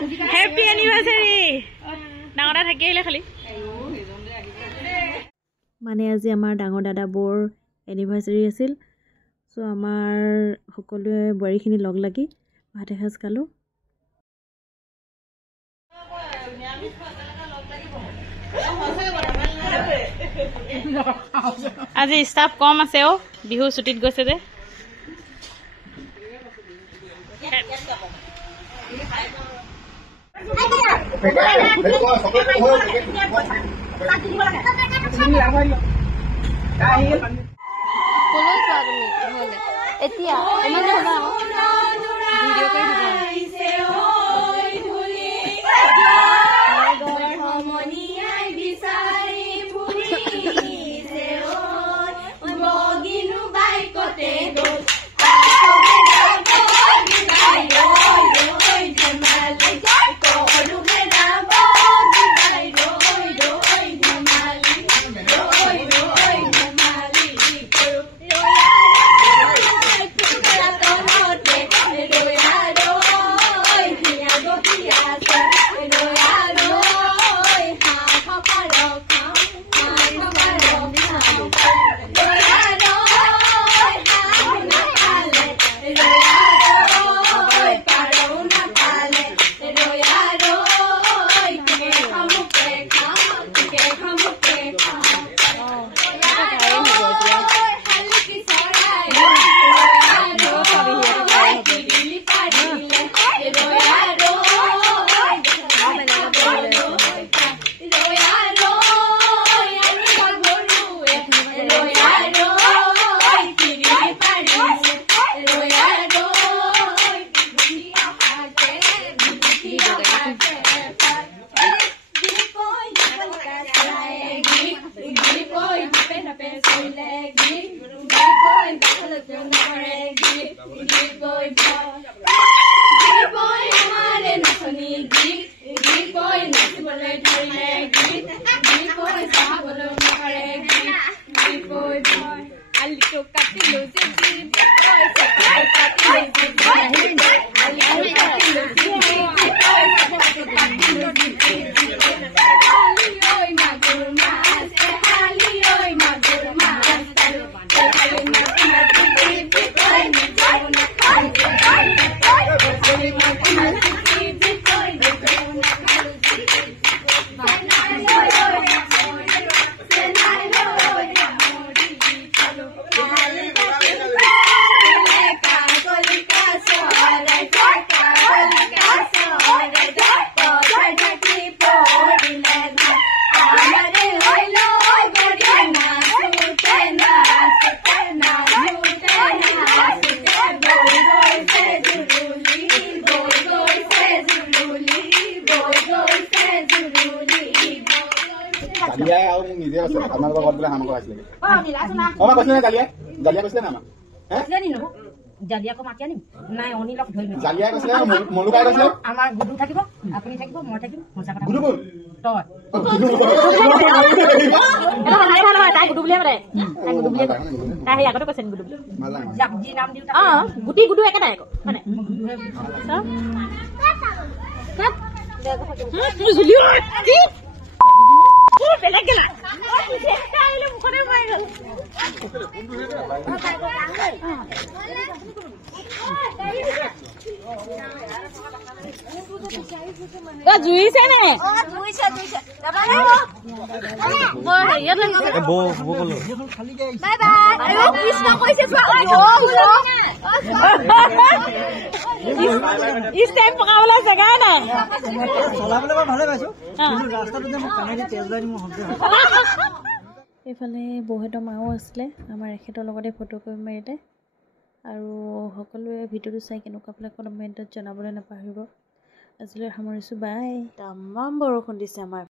happy এনিভাৰ্সাৰি ডাঙৰ থাকিলে খালি মানে আজি আমাৰ ডাঙৰ দাদা বৰ এনিভাৰ্সাৰি আছিল সো আমাৰ সকলোৱে বৰিখিনি লগ লাগি ভাত এসাজ খালো আজি স্টাফ কম আছে ও বিহু ছুটিত গৈছে যে এতিয়া জালিয়া কো মাতি আনিম নাই অনি লক ধৰিম জালিয়া কৈছে মলু কাই কৈছে আমাৰ গুডু থাকিব আপুনি থাকিব মই থাকিম মজা কথা গুডু তই এটা ভাই ভাল হয় তাই গুডু বুলিয়ে মাতে তাই গুডু বুলিয়ে তাই হে আগতে কৈছে গুডু জাপজি নাম দিও গুটি গুডু একে নাই মানে কাট জুলিও কি ও বেলেগ গলা তাইলে মুখতে মাই গল জুইছে নে বাই বাই কৃষ্ণ কৈছে ইস টাইম পকাবলে জেগা না চলাবলে ভালে পাইছো কিন্তু ৰাস্তাটো যে মোক কানে দি তেজ লৈ মোৰ হতে এফালে বহেতৰ মাও আছিলে আমাৰ এখেতৰ লগতে ফটো কপি মাৰিলে আৰু সকলোৱে ভিডিঅ'টো চাই কেনেকুৱা পালে কমেণ্টত জনাবলৈ নাপাহৰিব আজিলৈ সামৰিছোঁ বাই তামাম বৰষুণ দিছে আমাৰ